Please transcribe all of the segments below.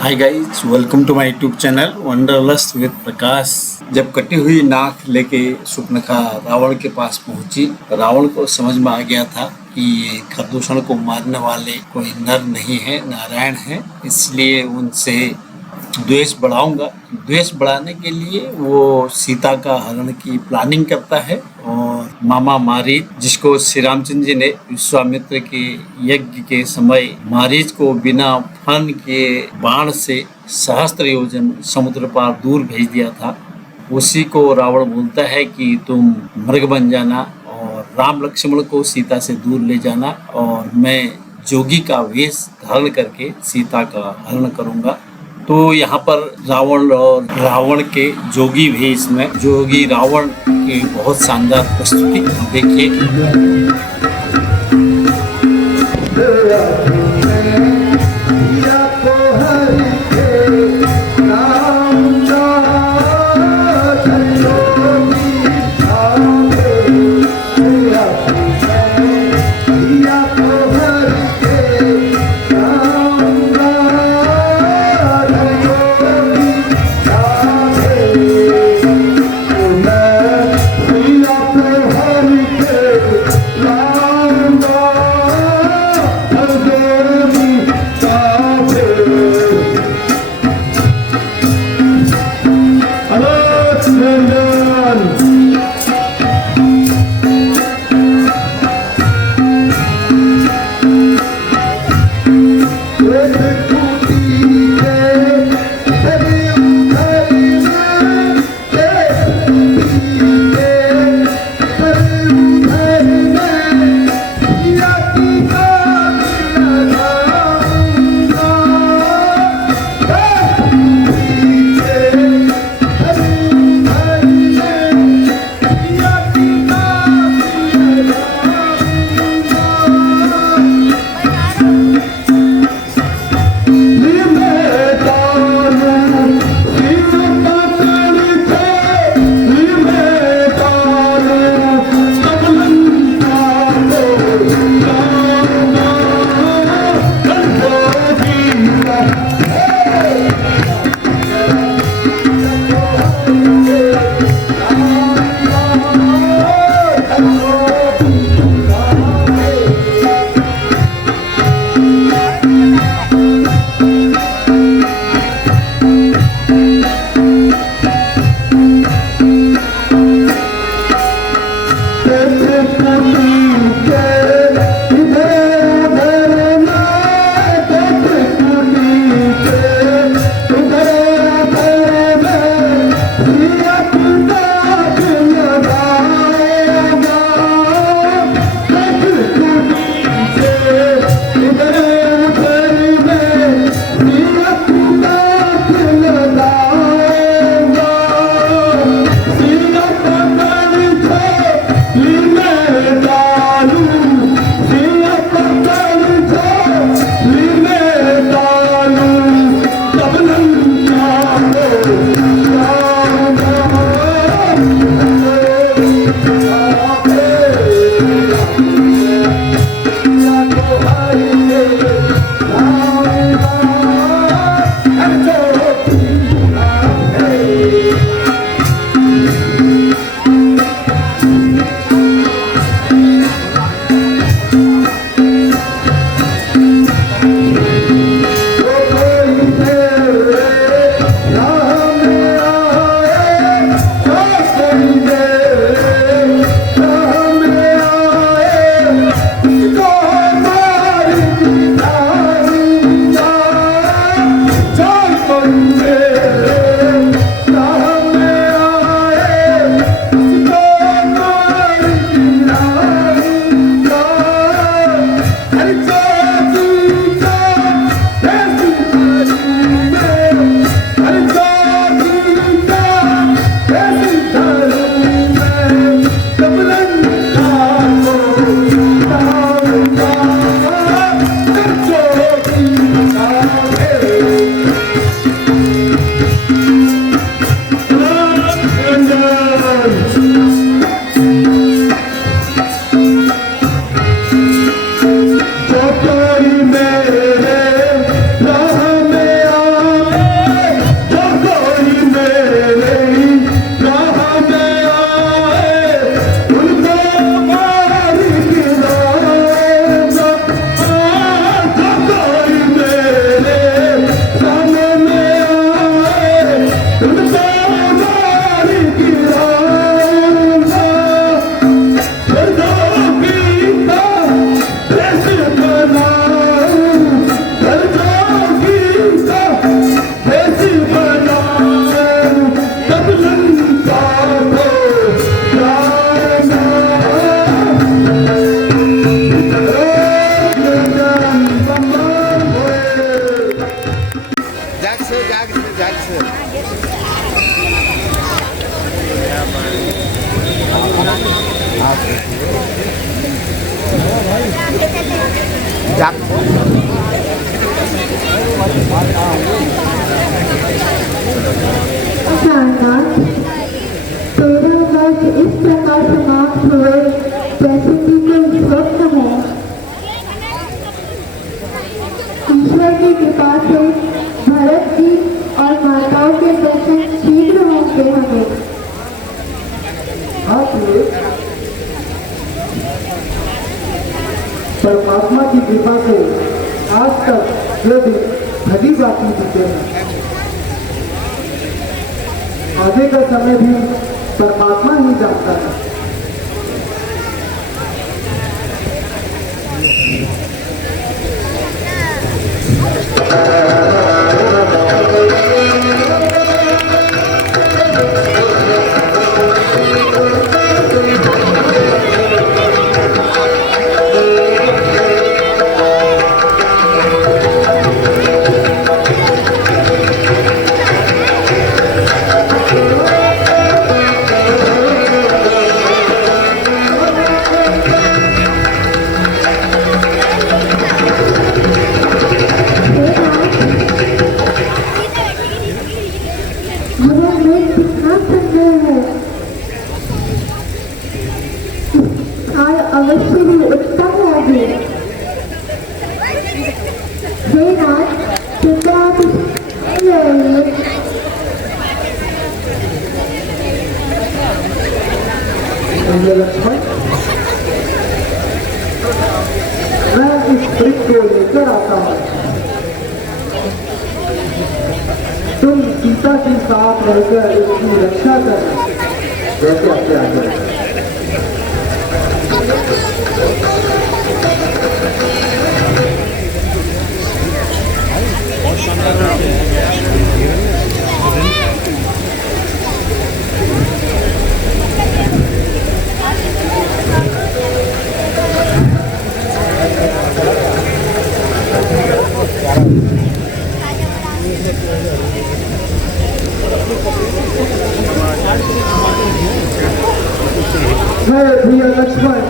Hi guys, welcome to my YouTube channel Wanderlust with Prakash. जब कटी हुई नाक लेके सुपनखा रावण के पास पहुंची, रावण को समझ में आ गया था कि ये खरदूषण को मारने वाले कोई नर नहीं है, नारायण है। इसलिए उनसे द्वेष बढ़ाऊंगा। द्वेष बढ़ाने के लिए वो सीता का हरण की प्लानिंग करता है और मामा मारीच, जिसको श्री रामचंद्र जी ने विश्वामित्र के यज्ञ के समय मारीच को बिना फन के बाण से सहस्त्र योजन समुद्र पार दूर भेज दिया था, उसी को रावण बोलता है कि तुम मृग बन जाना और राम लक्ष्मण को सीता से दूर ले जाना और मैं जोगी का वेश धारण करके सीता का हरण करूंगा। तो यहाँ पर रावण और रावण के जोगी वेश में जोगी रावण की बहुत शानदार प्रस्तुति देखिए। जागसो जागसो जागसो सारनाथ, 13 वर्ष इस प्रकार समाप्त हुए जैसे कि कोई स्वप्न हो। ईश्वर की कृपा से भरत जी और माताओं के दर्शन शीघ्र होंगे हमें। आप परमात्मा की कृपा से आज तक जो भी भली बाकी बीते हैं, आगे का समय भी परमात्मा ही जानता है। अवश्य ही उत्तम होगी। हे नाथ, कृपया आप रहिए। लक्ष्मण, मैं इस वृक्ष को लेकर आता हूँ। तुम सीता के साथ रहकर इसकी रक्षा करना, जैसे आपके आगे। भैया लक्ष्मण,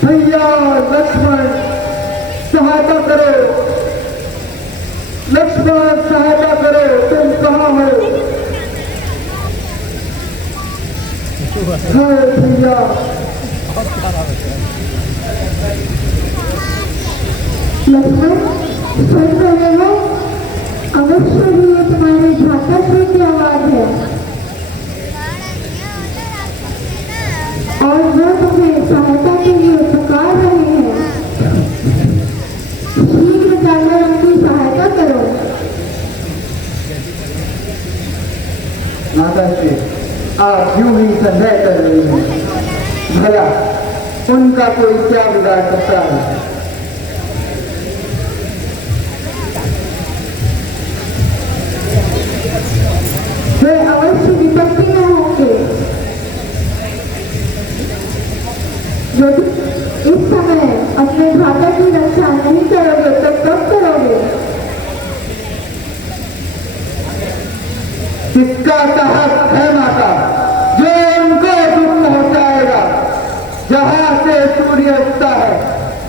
भैया लक्ष्मण, सहायता करो। लक्ष्मण सहायता करो, तुम कहाँ हो? भैया लक्ष्मण, सुन रहे हो? अवश्य ही ये तुम्हारे भ्राता श्री की आवाज है और वो तुम्हें सहायता के लिए पुकार रहे हैं। शीघ्र जाकर उनकी सहायता करो। माता जी, आप यूं ही संदेह कर रही हैं। भला उनका कोई क्या बिगाड़ सकता है? वे अवश्य विपत्ति में होंगे। यदि इस समय अपने भ्राता की रक्षा नहीं करोगे तो कब करोगे? किसका साहस है माता जो उनको दुख पहुंचाएगा? जहां से सूर्य उगता है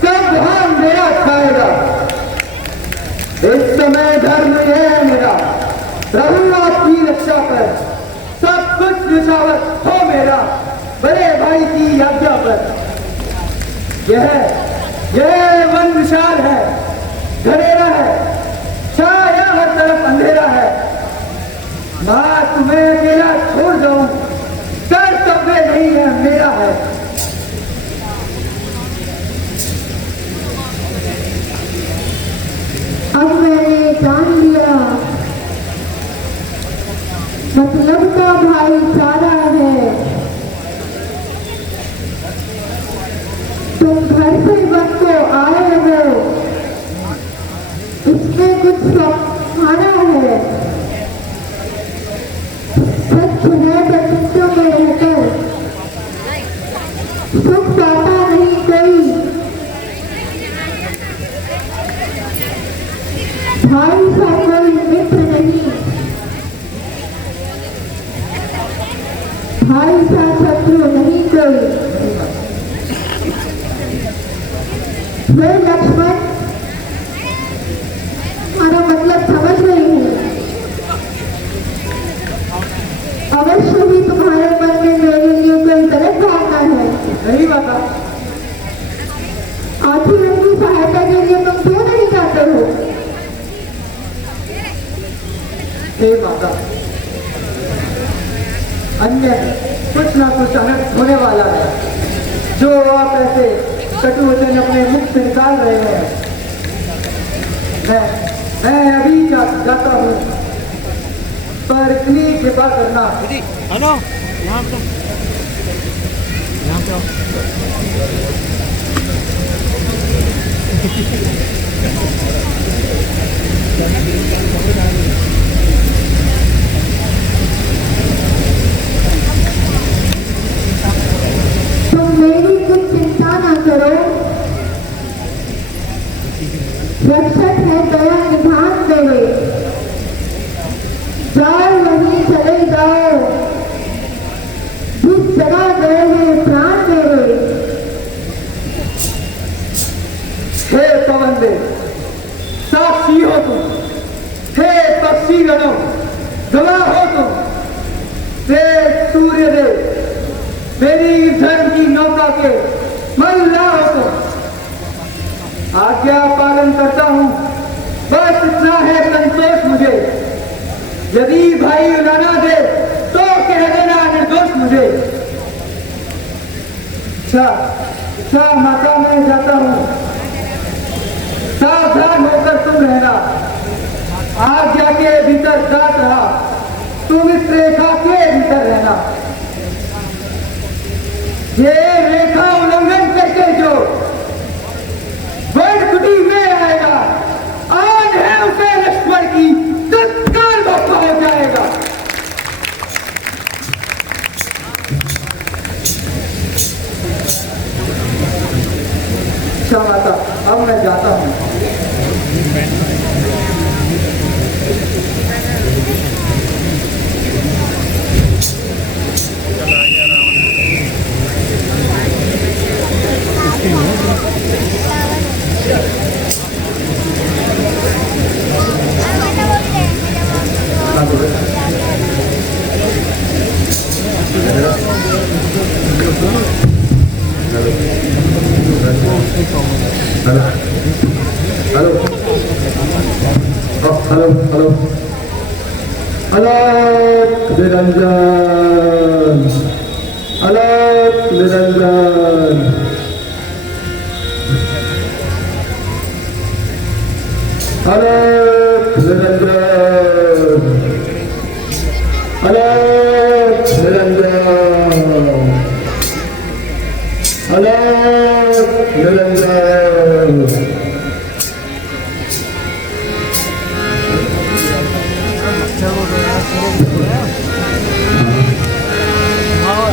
तब वहां अंधेरा छाएगा। इस समय धर्म यह है मेरा, रहूं आपकी रक्षा पर, सब कुछ निछावर हो मेरा, बड़े भाई की आज्ञा पर। यह वन विशाल है, घरेरा है, छाया हर तरफ अंधेरा है। मां तुम्हें अकेला छोड़ जाऊं, कर्तव्य नहीं है मेरा है। अब मैंने जान लिया, मतलब का भाईचारा है। तुम घर से वन को आए हो, इसमें कुछ सहारा है। सच है बच्चों में रहकर सुख पाता नहीं कोई। भाई सा कोई मित्र नहीं, भाई सा शत्रु नहीं कोई। हे लक्ष्मण, तुम्हारा मतलब समझ रही हूँ। अवश्य ही तुम्हारे मन में मेरे लिए कोई गलत भावना है। नहीं माता, आखिर उनकी सहायता के लिए तुम क्यों नहीं चाहते हो? हे माता, अन्य कुछ ना कुछ अनर्थ होने वाला है, जो आप ऐसे कटु वचन अपने मुख से निकाल रहे हैं। मैं अभी जाता हूँ, पर इतनी कृपा करना। हेलो, यहाँ पे आओ। तुम मेरी कुछ चिंता न करो, रक्षक है दया निधान मेरे। जाओ वहीं चले जाओ, जिस जगह गए हैं प्राण मेरे। हे पवन देव, साक्षी हो तुम। हे पक्षी गणों, गवाह हो तुम। हे सूर्य देव, मेरी धर्म की नौका के मल्ला हो तुम। आज्ञा पालन करता हूँ, बस इतना है संतोष मुझे। यदि भाई उड़ाना दे तो कह देना निर्दोष मुझे। अच्छा माता, मैं जाता हूँ, सावधान होकर तुम रहना। आज्ञा के भीतर जात रहा, तुम इस रेखा के भीतर रहना। ये रेखा उल्लंघन करके जो वनकुटी में आएगा, आज है उसे लक्ष्मण की तत्काल धोखा हो जाएगा। अच्छा माता, अब मैं जाता हूँ। अलग निरंजन, अलग निरंजन, अलग निरंजन, अलग निरंजन, अलग निरंजन। हाँ,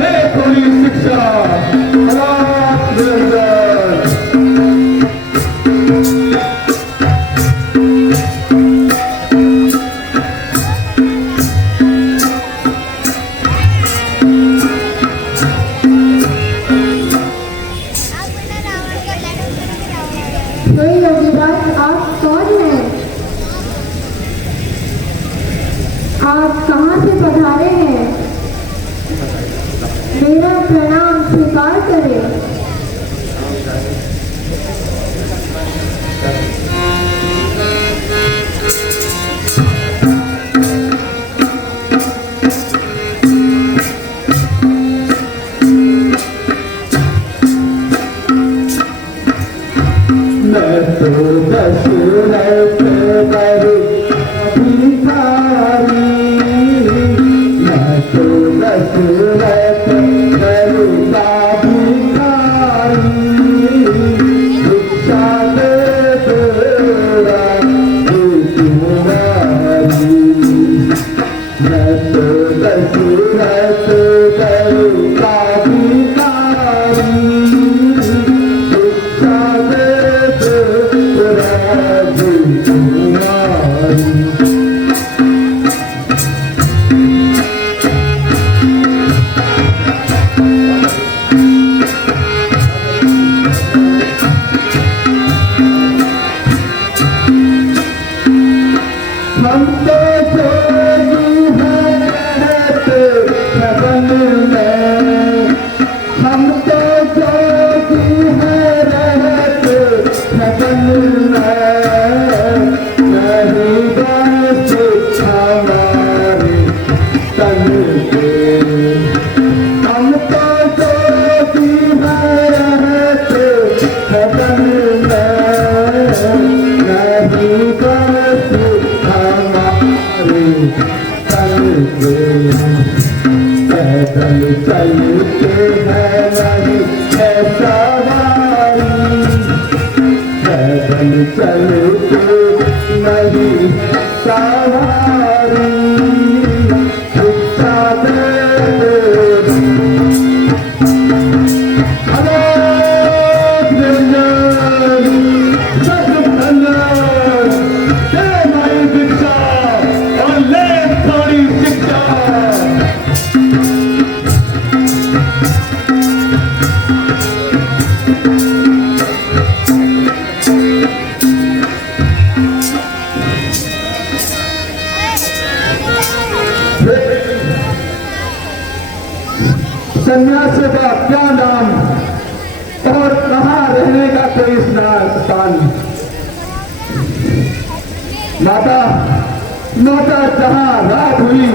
ले थोड़ी शिक्षा। अलाप निरंजन। हे योगीराज, आप कौन हैं? आप कहाँ से पधारे हैं? मेरा प्रणाम स्वीकार करें। मैं तो दशरथ करूं भिखारी, मैं तो दशरथ करूं भिखारी, भिक्षा दे तेरा तुम्हारी। मैं तो दशरथ करूं भिखारी, भिक्षा दे तेरा तुम्हारी। हम तो जोगी हैं रहते सदन में, हम तो जोगी हैं रहते सदन में, नहीं बस हमारे तन पे। हम तो जोगी हैं रहते सदन में, नहीं बस हमारे तन पे। पैदल चलते हैं नहीं है सवारी, पैदल चलते नहीं सवारी, भिक्षा दे अलोक निरंजन, सतभंजन, दे माई भिक्षा और ले थोड़ी शिक्षा। सन्यासी का क्या नाम और कहाँ रहने का कोई स्थान? माता, माता जहाँ रात हुई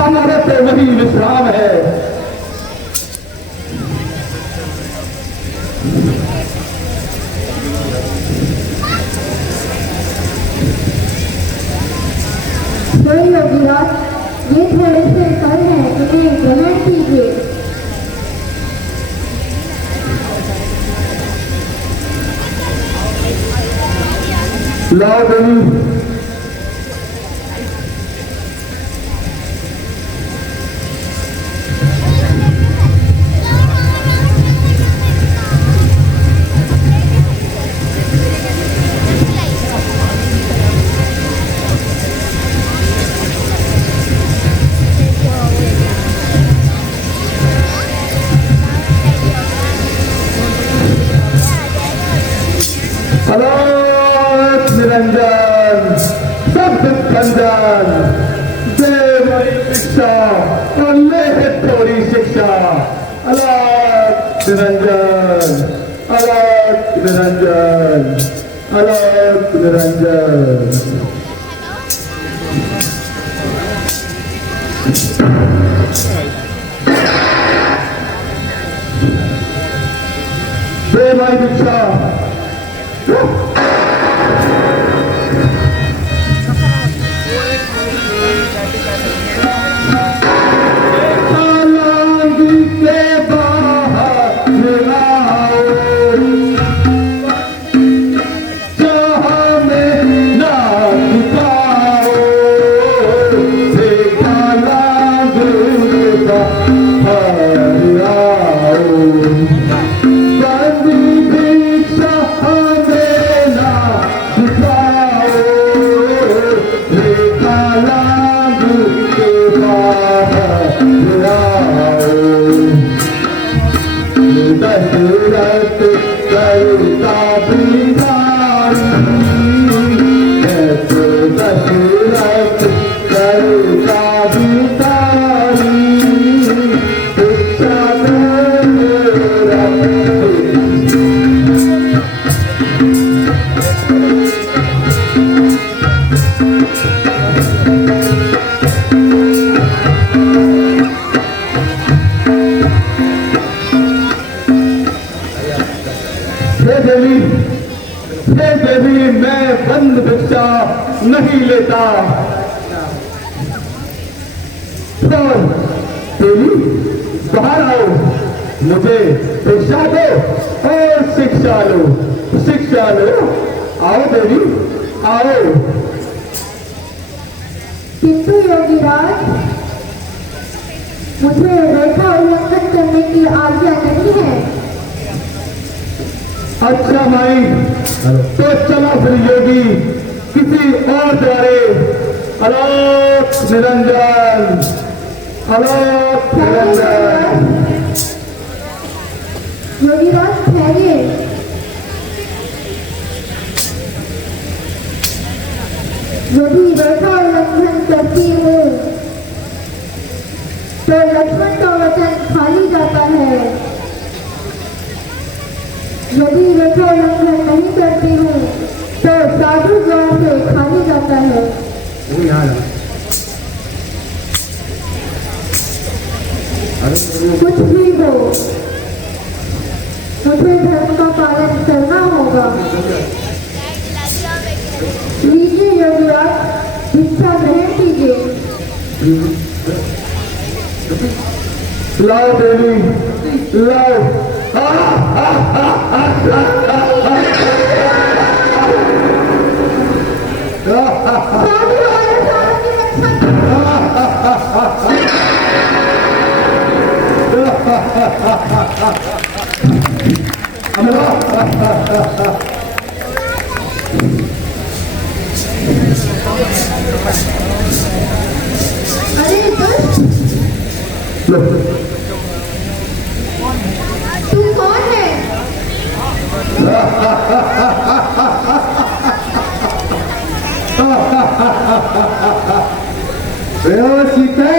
हमारे पे वही विश्राम है। हे योगीराज, ये थोड़े से फल हैं, इन्हें ग्रहण कीजिए। लाओ देवी। अलोक निरंजन, सतभंजन, दे माई भिक्षा और ले थोड़ी शिक्षा। अलोक निरंजन, अलोक निरंजन, अलोक निरंजन। दे माई भिक्षा। Hare दशरथ करता बिगाड़ी, कैसे दशरथ करता बिगाड़ी, शिक्षा मेरा हे देवी मैं बंद भिक्षा नहीं लेता। तो देवी बाहर आओ, मुझे भिक्षा दो और शिक्षा लो, शिक्षा लो। आओ देवी आओ। किंतु योगीराज, मुझे रेखा उल्लंघन करने की आज्ञा नहीं है। अच्छा माई, तो चलो फिर योगी किसी और द्वारे। अलोक निरंजन, अलोक निरंजन। योगीराज ठहरिए। यदि रेखा उल्लंघन करती हूँ तो लक्ष्मण का वचन खाली जाता है। यदि रेखा उल्लंघन नहीं करती हूँ तो साधु द्वार से खाली जाता है। कुछ भी हो, मुझे धर्म का पालन करना होगा। लीजिए योगीराज, भिक्षा ग्रहण कीजिए। लाओ देवी लाओ। साधु हमारे साधु की रक्षा अरे दुष्ट, तू कौन है? सीते,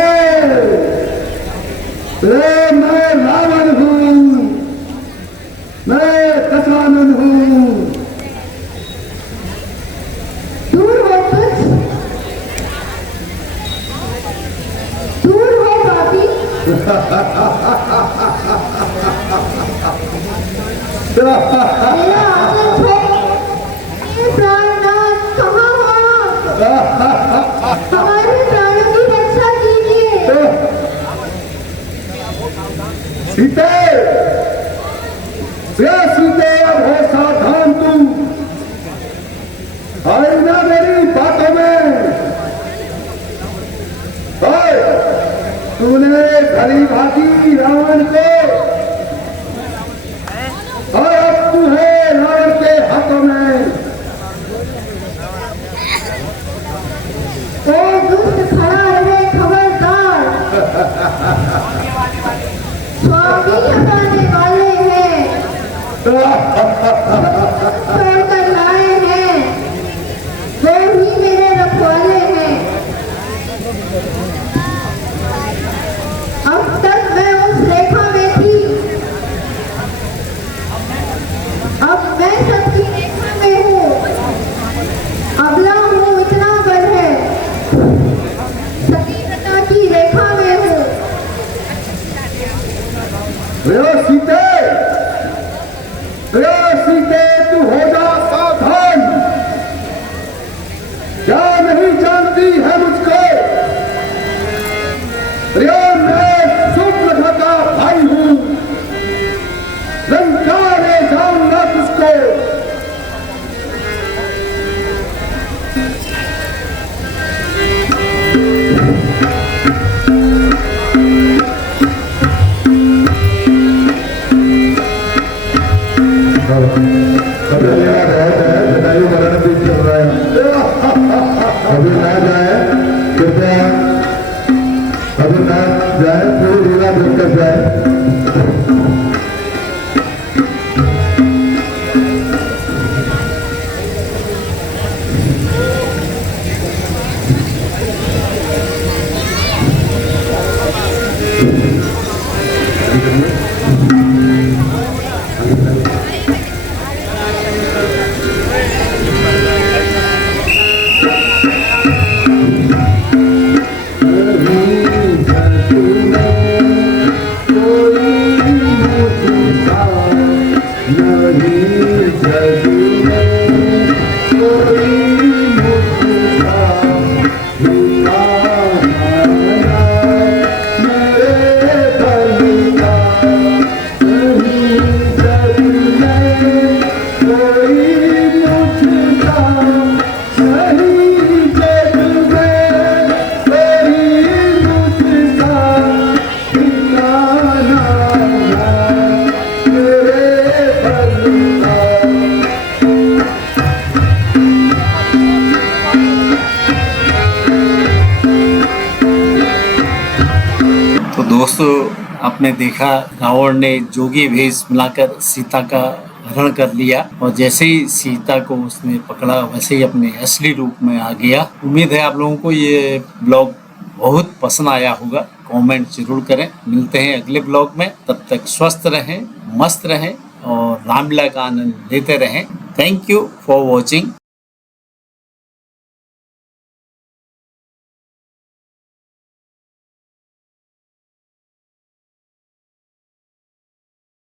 मैं रावण हूँ, मैं दशानन हूँ। दूर हो तुझ, दूर हो पापी। मेरा आंगन छोड़, ये प्राणनाथ कहाँ हो आप? हमारे प्राणों की रक्षा कीजिए। सीते, सीते अब हो सावधान तू, आई ना मेरी बातों में। तूने भली भांति रावण को, और अब तू है रावण के हाथों में। ओ दुष्ट खड़ा रहे खबरदार, स्वामी हटाने वाले हैं, छोड़कर लाए हैं, वो ही मेरे रखवाले हैं। अब तक मैं उस रेखा में थी, अब मैं सबकी रेखा में हूँ। अबला हूँ, इतना बल है, सतीव्रता की रेखा में हूँ। सीते, सीते तू हो जा सावधान। क्या नहीं जानती है मुझको? मैं सुप्रभा का भाई हूँ, लंका ले जाऊंगा तुझको। तो दोस्तों, आपने देखा रावण ने जोगी भेष मिलाकर सीता का हरण कर लिया और जैसे ही सीता को उसने पकड़ा वैसे ही अपने असली रूप में आ गया। उम्मीद है आप लोगों को ये ब्लॉग बहुत पसंद आया होगा। कमेंट जरूर करें। मिलते हैं अगले ब्लॉग में, तब तक स्वस्थ रहें, मस्त रहें और रामलीला का आनंद लेते रहें। Thank you for watching.